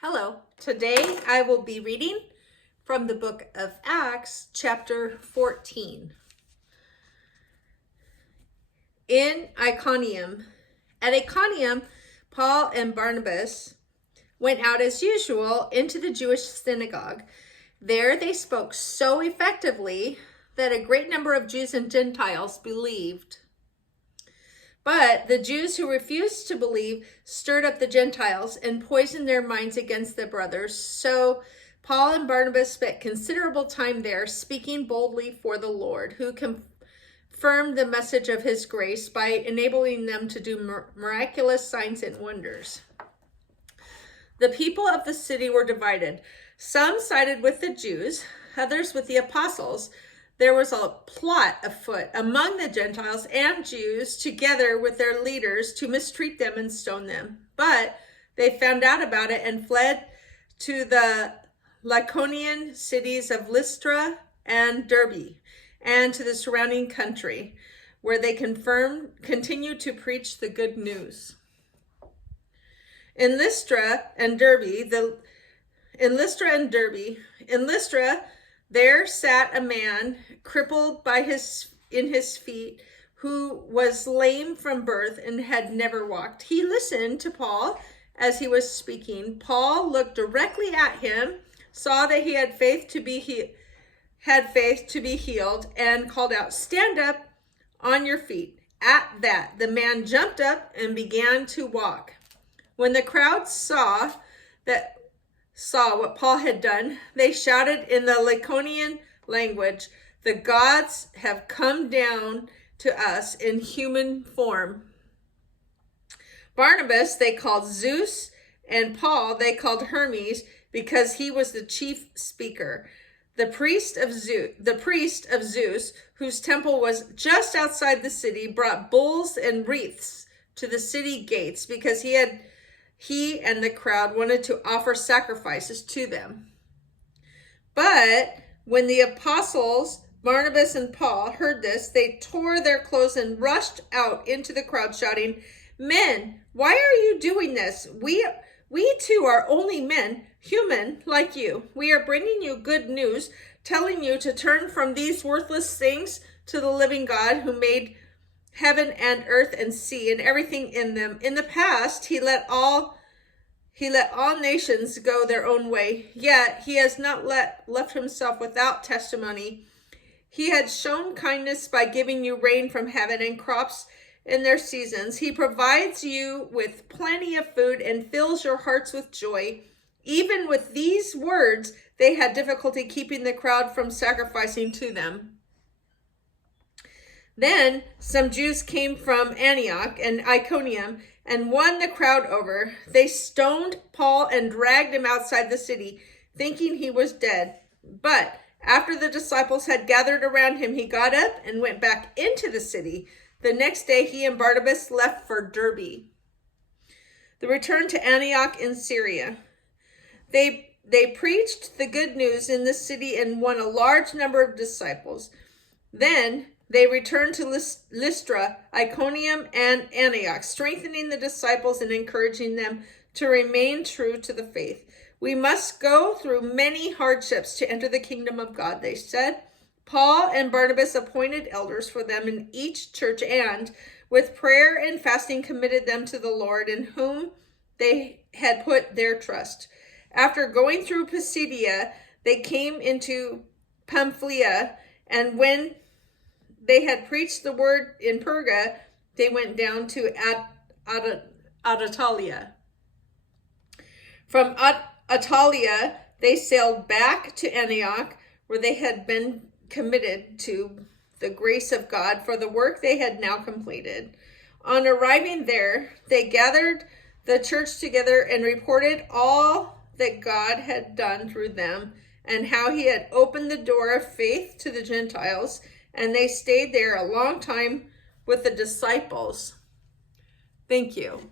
Hello. Today I will be reading from the book of Acts, chapter 14. At Iconium, Paul and Barnabas went out as usual into the Jewish synagogue. There they spoke so effectively that a great number of Jews and Gentiles believed. But the Jews who refused to believe stirred up the Gentiles and poisoned their minds against the brothers. So Paul and Barnabas spent considerable time there, speaking boldly for the Lord, who confirmed the message of his grace by enabling them to do miraculous signs and wonders. The people of the city were divided. Some sided with the Jews, others with the apostles. There was a plot afoot among the Gentiles and Jews, together with their leaders, to mistreat them and stone them. But they found out about it and fled to the Lycaonian cities of Lystra and Derbe, and to the surrounding country, where they continued to preach the good news. In Lystra, there sat a man crippled in his feet, who was lame from birth and had never walked. He listened to Paul as he was speaking. Paul looked directly at him, saw that he had faith to be healed, and called out, "Stand up on your feet." At that, the man jumped up and began to walk. When the crowd saw what Paul had done, they shouted in the Lycaonian language, "The gods have come down to us in human form." Barnabas they called Zeus, and Paul they called Hermes, because he was the chief speaker. The priest of Zeus, whose temple was just outside the city, brought bulls and wreaths to the city gates, because he and the crowd wanted to offer sacrifices to them. But when the apostles, Barnabas and Paul, heard this, they tore their clothes and rushed out into the crowd, shouting, "Men, why are you doing this? We too are only men, human like you. We are bringing you good news, telling you to turn from these worthless things to the living God, who made heaven and earth and sea and everything in them. In the past, he let all nations go their own way, yet he has not left himself without testimony. He had shown kindness by giving you rain from heaven and crops in their seasons. He provides you with plenty of food and fills your hearts with joy." Even with these words, they had difficulty keeping the crowd from sacrificing to them. Then some Jews came from Antioch and Iconium and won the crowd over. They stoned Paul and dragged him outside the city, thinking he was dead. But after the disciples had gathered around him, he got up and went back into the city. The next day, he and Barnabas left for Derbe. The return to Antioch in Syria. They preached the good news in the city and won a large number of disciples. Then they returned to Lystra, Iconium, and Antioch, strengthening the disciples and encouraging them to remain true to the faith. "We must go through many hardships to enter the kingdom of God," they said. Paul and Barnabas appointed elders for them in each church, and with prayer and fasting committed them to the Lord, in whom they had put their trust. After going through Pisidia, they came into Pamphylia, and when they had preached the word in Perga, they went down to Attalia. From Attalia, they sailed back to Antioch, where they had been committed to the grace of God for the work they had now completed. On arriving there, they gathered the church together and reported all that God had done through them, and how he had opened the door of faith to the Gentiles, and they stayed there a long time with the disciples. Thank you.